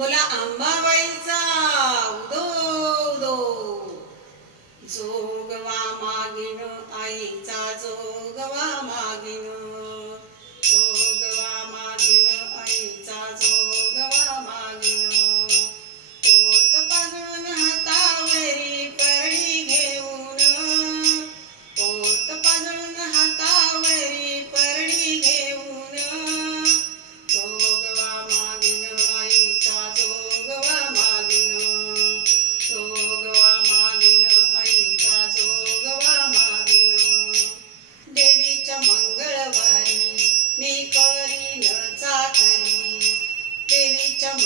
बोला आंबाबाईचा. उदो उदो. जोगवा मागिन आईचा जोगवा मागिन. Chào!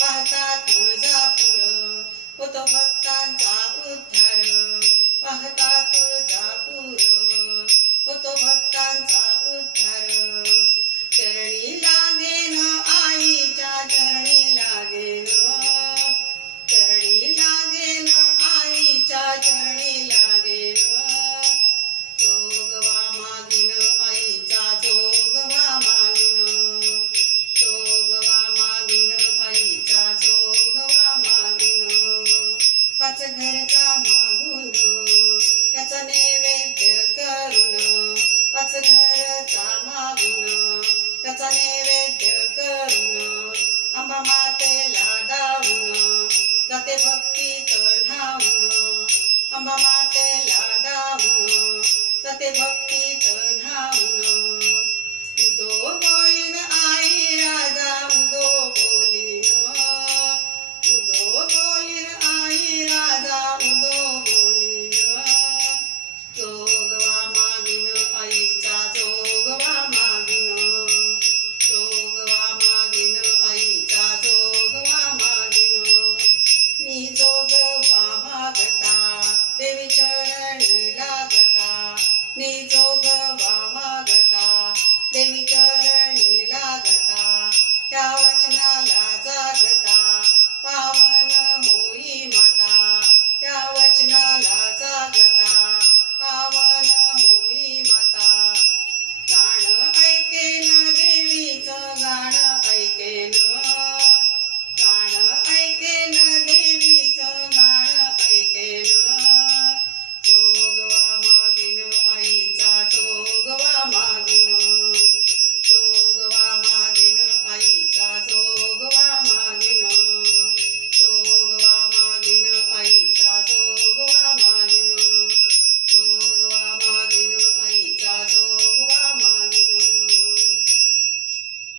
पाहता तुळजापूर. होतो भक्त అంబ మాతే లాడాము సతి భక్తి जोगवा मागता देवी करणी लागता. त्या वचनाला